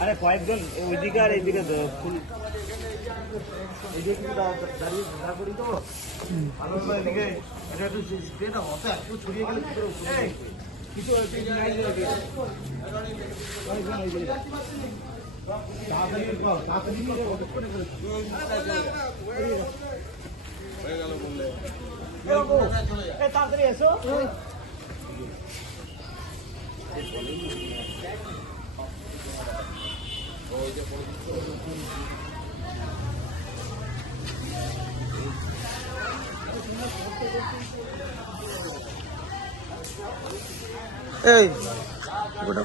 আরে কয়েকজন ওইদিকে আর এইদিকে ফুল এইদিকে দাঁড়িয়ে ঘোরা করি তো ভালো এদিকে এটা একটু স্প্রেটা হতে একটু ছড়িয়ে গেলে কিছু তাড়াতাড়ি এসো। এই গোটা